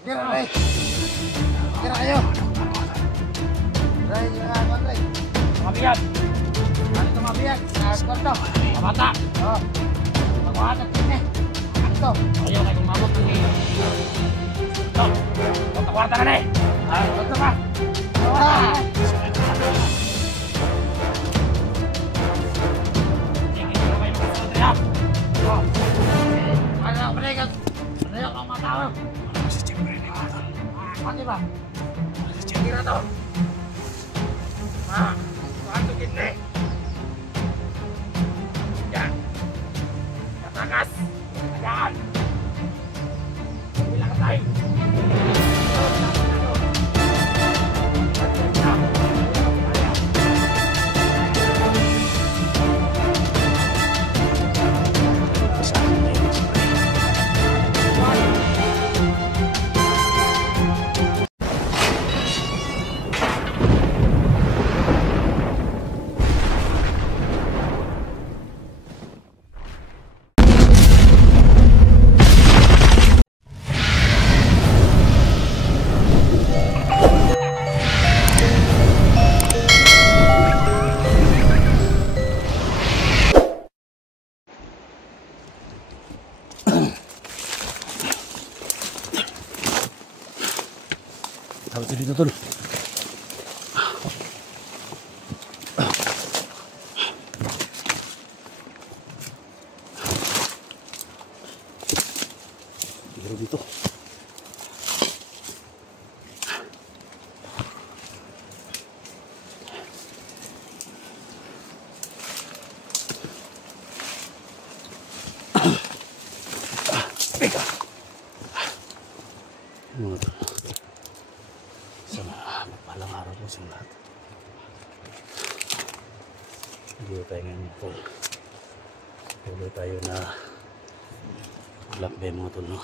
Kira, Ray. Kira kayo. Ray, yung ako, Ray. Mabiyag. Ano ito mabiyag? Kwarto. Mabata. Oo. Magwahatag din eh. Ano ito? Ayaw kayo kumabot. Ito. Ito, kwarta ka na eh. Kwarta ka. Pati ba? Kira to. Paano gini? Yan. Katakas. Ayan. Bilang tayo. Tahu tu dito tol. Dito. Pega. Mapalang araw po sa lahat. Hindi tayo ngayon po. Tuloy tayo na lakbay mga tol, no?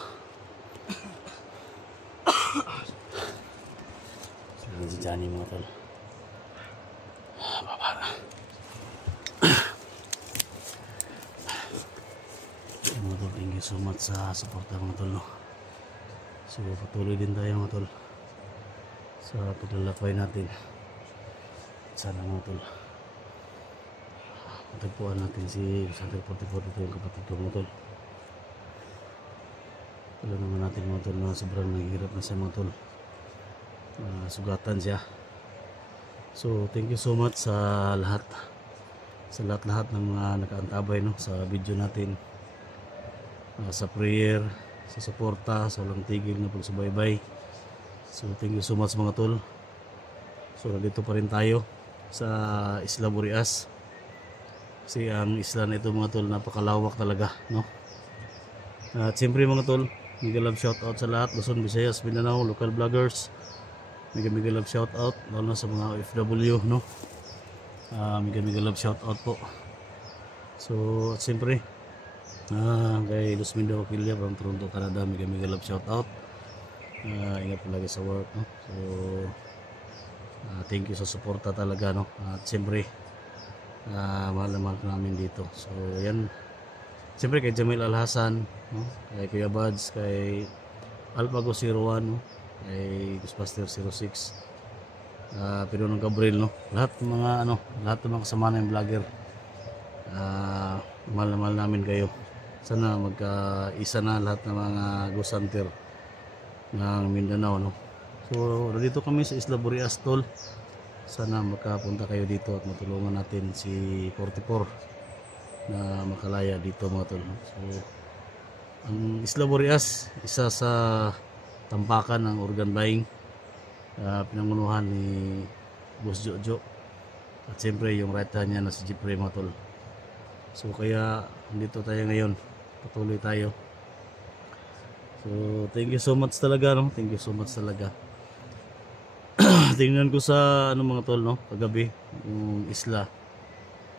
Saan si Johnny mga tol? Babara. Mga tol, thank you so much sa suporta mga tol, no? So patuloy din tayo mga tol sa paglalakbay natin. Sana mga tol matagpuan natin si Santa 44 dito yung kapatid ko mga tol. Alam naman natin mga tol na sobrang naghihirap na siya mga tol. Sugatan siya. So thank you so much sa lahat, sa lahat ng mga nakaantabay, no, sa video natin, sa prayer, sa suporta, sa walang tigil na pagsubaybay. So thank you so much mga tol. So dito pa rin tayo sa Isla Burias. Kasi ang isla na ito mga tol napakalawak talaga, no? At siyempre mga tol, mega love shout out sa lahat, Luzon, Visayas, Mindanao, local vloggers. Mega love shout out lalo na sa mga OFW, no? Mega love shout out po. So at siyempre kay Luz Mindanao Kilya from Toronto, Canada, mega love shout out. Ingat po lagi sa work, no? So thank you sa suporta talaga, no? At siyempre mahal na mahal namin dito. So yan, siyempre kay Jamil Alhasan, no? Kay Kuya Buds, kay Alpago 01, no? Kay Ghostbuster 06, Pinunong Gabriel, no? Lahat ng mga lahat ng mga kasama ng vlogger, mahal na mahal namin kayo. Sana magka-isa na lahat ng mga ghost hunter ng Mindanao, no? So dito kami sa Isla Burias tol. Sana makapunta kayo dito at matulungan natin si 44 na makalaya dito mga tol. So ang Isla Burias, isa sa tampakan ng organ buying, pinangunuhan ni Boss Jojo at siyempre yung right hand niya na si Jeffrey mga tol. So kaya dito tayo ngayon, patuloy tayo. So thank you so much talaga, no? Thank you so much talaga. Tingnan ko sa mga tol, no, kagabi yung isla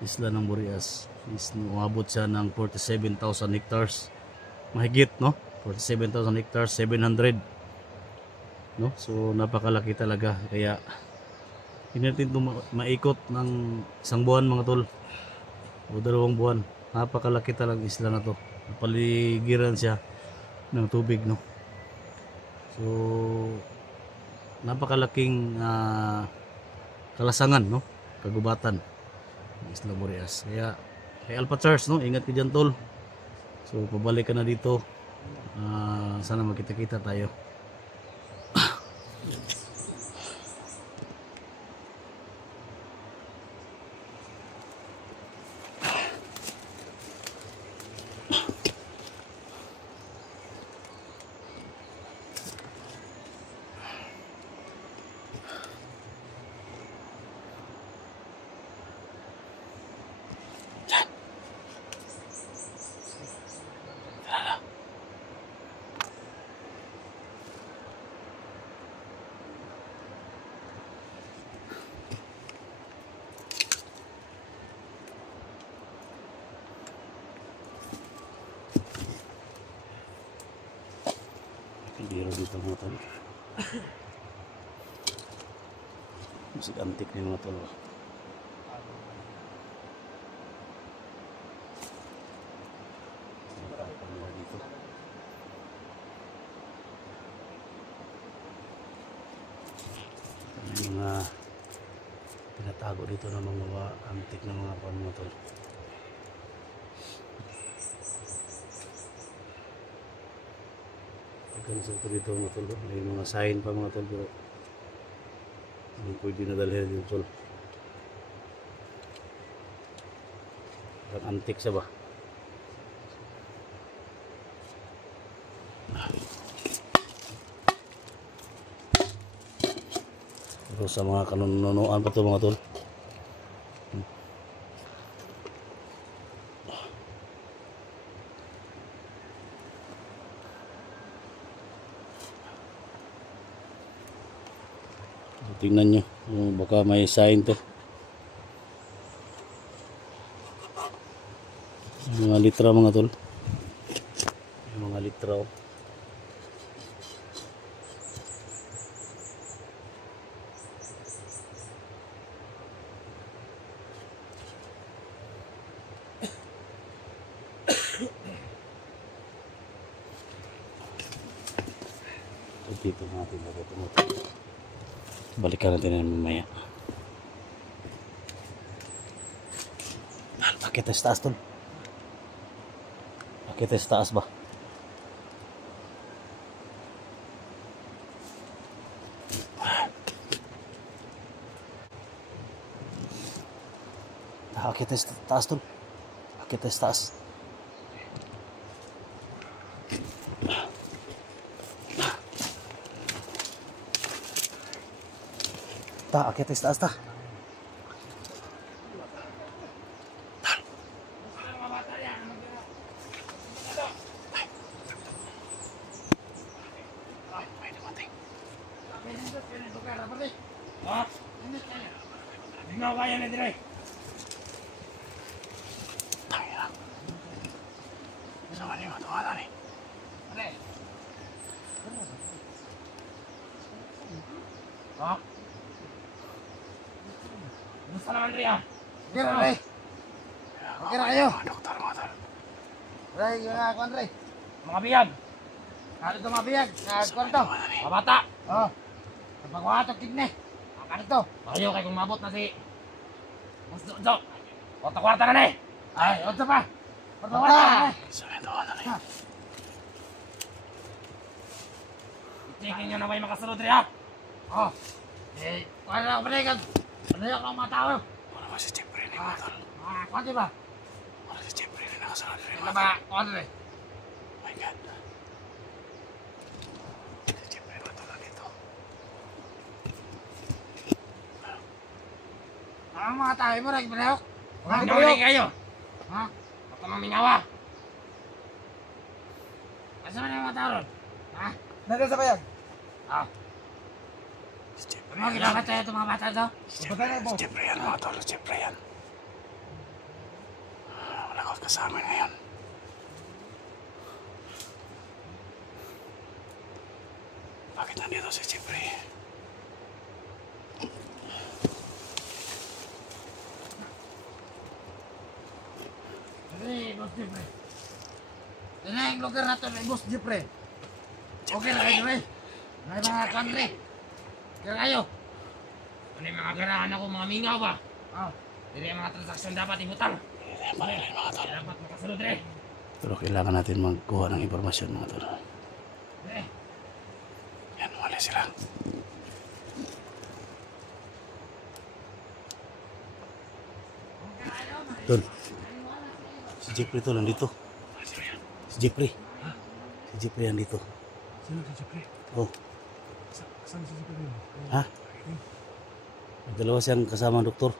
ng Burias is umabot siya ng 47,000 hectares mahigit, no? 47,000 hectares, 700, no? So napakalaki talaga, kaya hindi natin ito maikot ng isang buwan mga tol o 2 buwan. Napakalaki talagang isla na to, napaligiran siya ng tubig, no? So napakalaking kalasangan, no, kagubatan ng Isla Boreas. Kaya kay Alpha Charles, no, ingat ka dyan tol. So pabalik ka na dito. Sana magkita-kita tayo. Biro dito mga tol. Musik antik nih mga tol. Dito. May mga tinatago dito ng mga antik na mga mga tol. Cancel ko dito mga tol. May mga sign pa mga tol, pero hindi pwede nadalhin dito tol. Ang antik siya ba? Pero sa mga kanunuan pa ito mga tol. Tingnan nyo, baka may sign to. Mga litra mga tol. Mga litra oh. Dito natin balikan natin yan mamaya. Akit sa taas tol. Akit sa taas ba? Akit sa taas tol. Akit sa taas. Akit sa taas ta. Gusto naman Ria. Okay na Ray. Okay na kayo. Doktor mga tol. Ray, yung ako Ray. Mga biyag. Kano ito mga biyag? Kwarto. Mga bata. Oo. Napagawa kidney. Kano ito. Ayaw kayo kung mabot na si Gusto. Kwarta-kwarta na na eh. Ay, otso pa. Kwarta-kwarta na eh. Sabi ito na rin. Itigin nyo na kayo makasunod Ria. Oo. Eh, kung ano ako panigan. Panayak lang mga tao. Wala ba si Jeffrey ni mga tol? Kwanti ba? Wala si Jeffrey na nakasunod rin Ito mga ba? tol. Kwanti rin. Oh my God. Si Jeffrey ba tol dito? Ang mga tao mo rin, panayok. Mga Minawali kayo. Ha? Baka mamingawa. Asa na yung mga tao ron? Ha? Nandun sa bayag. Ah. Si Jeffrey Ano ginawa tayo itong mga bata ito? Si Jeffrey yan mga tol. Si Jeffrey yan. Wala ko kasama ngayon. Bakit nandito si Jeffrey? Hey, Boss Jeffrey. Ito na yung lugar na ito, Boss Jeffrey. Okay na kayo, Jeffrey? Ay mga kanre. Kaya kayo. Ano yung mga ganahan ako, mga mingaw ba? Oh. Hindi yung mga transaksyon dapat ibutang. Dapat makasunod rin. Pero kailangan natin magkuha ng impormasyon mga tol. Yan, wala sila. Tol, si Jeffrey tol nandito. Si Jeffrey. Si Jeffrey nandito. Sino si Jeffrey? Oh, Saan si Jeffrey yun? ha? Dalawa siyang kasama ng doktor.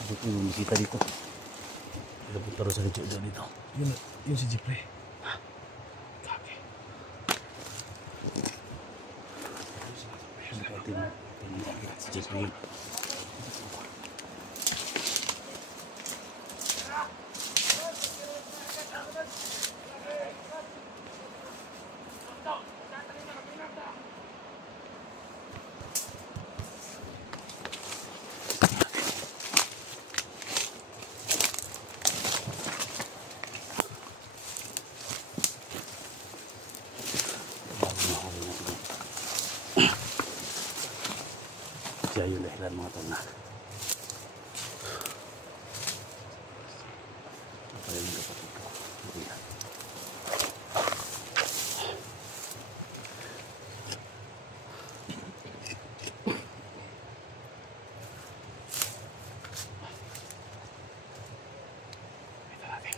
Hindi ko bumisita dito. Napunta rin sa radyo dito. Yun si Jeffrey. Si Jeffrey. Siya yung dahilan mga tol na. Apa yung kapatid ko? Hindi yan. Kita natin.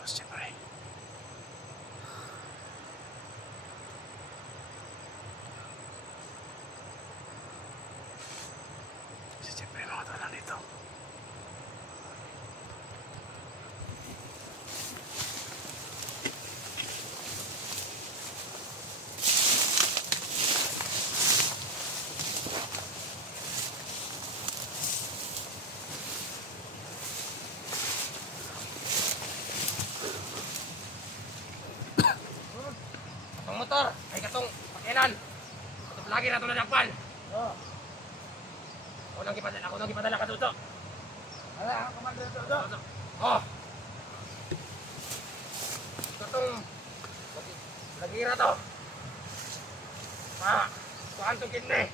Mas Jeffrey. Si Jeffrey mga tol nandito. Katong motor, ay katong pakinan. Katong lagi na ito nadakpan. Oo. Ako nang ipadala ka dito. Ala, ang commander dito. Oh. Katong lagi na to. Kuhaan itong kidney.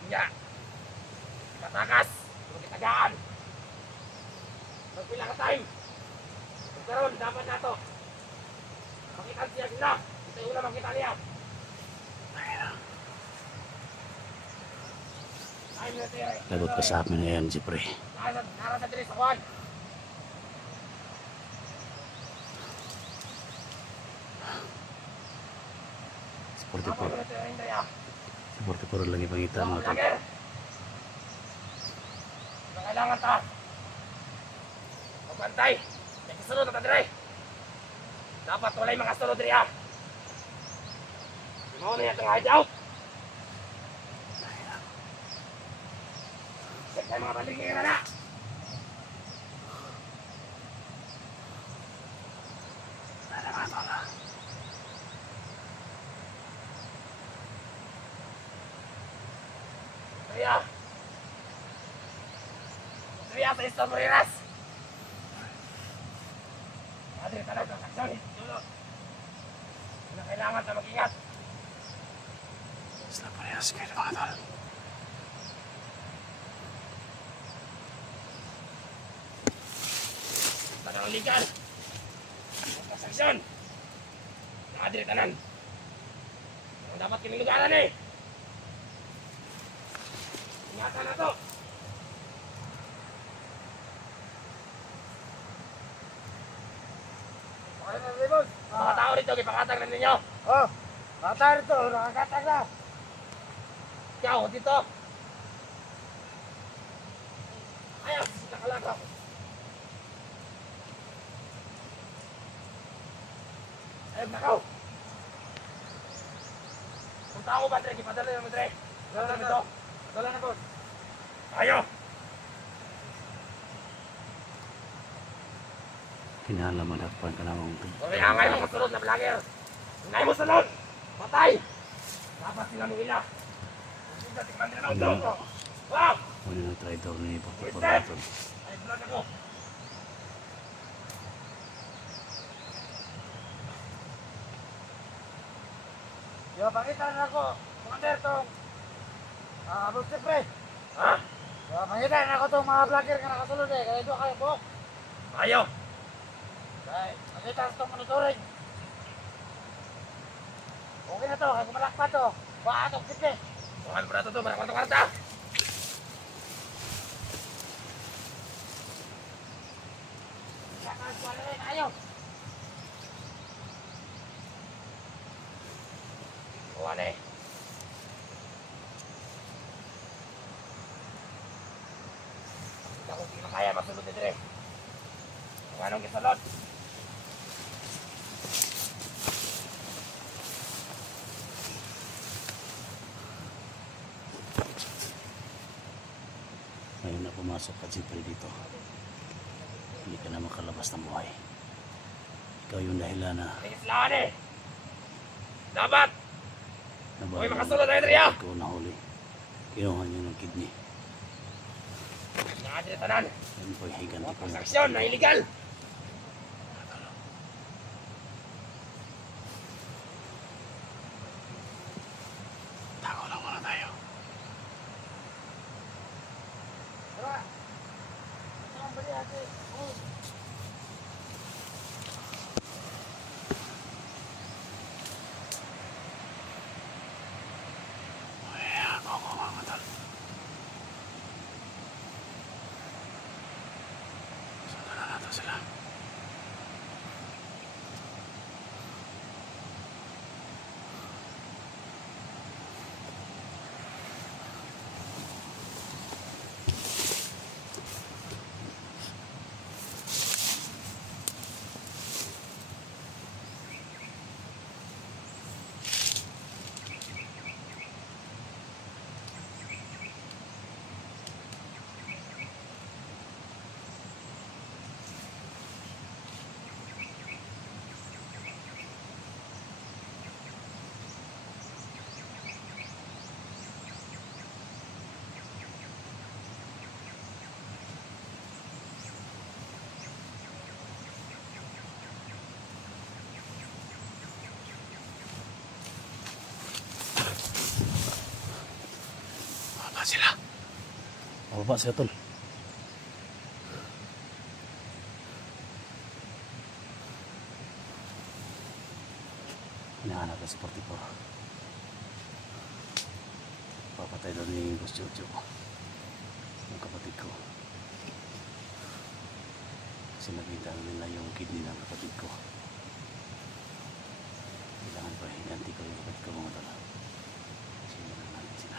Hindi. Katakas. Huwag kitagaan. Magpila ka time. Magkaroon, dapat na to. Makita siya sila. Ito yung una makita niya. Lagot ka sa amin ngayon, Jeffrey. Nara sa diri sa kwan. Seperti puro lagi pangita mga tol. Kailangan ta. Magbantay. May kasunod na ta diri. Dapat walay mga sunod diri ah. Mo na itong hideout. Check tayo mga bandingin na na. Saya sa Isla Moreras. Padre, talaga ng aksyon. Kailangan na mag-ingat. Isla Moreras kayo mga tol. Tanang legal. Magpasaksyon. Padre, tanan. Ang dapat kaming lugaran eh. Ingatan na to. Mga tao rito, ipakatag na ninyo. Oh, bata rito, nakakatag na. Ikaw, dito. to. Ayun, nakaw. Kung tao ba, Dre? Ipadala naman, Dre. Dala naman ito. Dala na po. Ayo! Kinahanglan madakpan ka namang Kung may angay mo sunod na vlogger. Angay mo sunod! Patay! Dapat sila mo ila. Kung hindi tikman nila ng daw ko. Wow! muna ng traitor ni Papa Wait, Pagkaton. Ay, vlog ako. Yo, pakita na ako. Commander, tong abot siyempre. Ha? Yo, pakita na ako tong mga vlogger nga nakasulod eh. Kaya ito kayo po. Ayaw. Kaya, nakita sa itong monitoring. Okay na to, kaya kumalak pa to. Baka itong siyempre. Bukan mo na to, barang kwarta-kwarta. Saka, ayaw. Bukan eh. Ako hindi na kaya masulod dito eh. Kung anong kisalot. Ngayon na pumasok ka siyempre dito. Hindi ka na makalabas ng buhay. Ikaw yung dahilan na Tingis lawan eh. Dapat! nabago Uy, makasunod tayo, Drea! ikaw na huli. Kinuha niyo ng kidney. Nakaditanan. Yan po yung higanti ko. Transaksyon na illegal. Tago lang muna tayo. Tara. Ito ang bali ate. Oh. Ayan, ako mga tal. Sundan na natin sila. Baba sila. Baba sila tol. Hinahanap ka sa party ko. Papatay daw ni Boss Jojo. Yung kapatid ko. Kasi nakita nila yung kidney ng kapatid ko. Kailangan pa higanti ko yung kapatid ko mga tol. Simulan natin sila.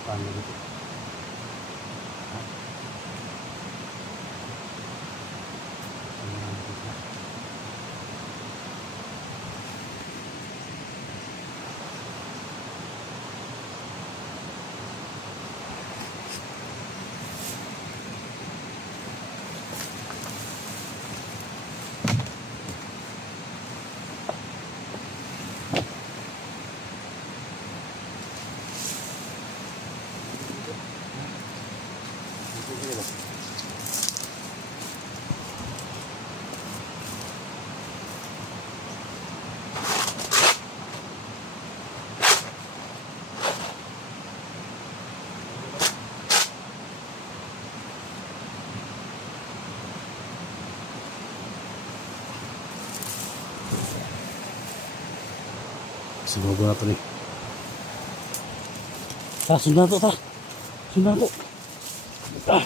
Paano dito? Ha? Ano na dito sila? Sinugo na ito ni. Tara, sundan to, tara. Sundan to. Ah.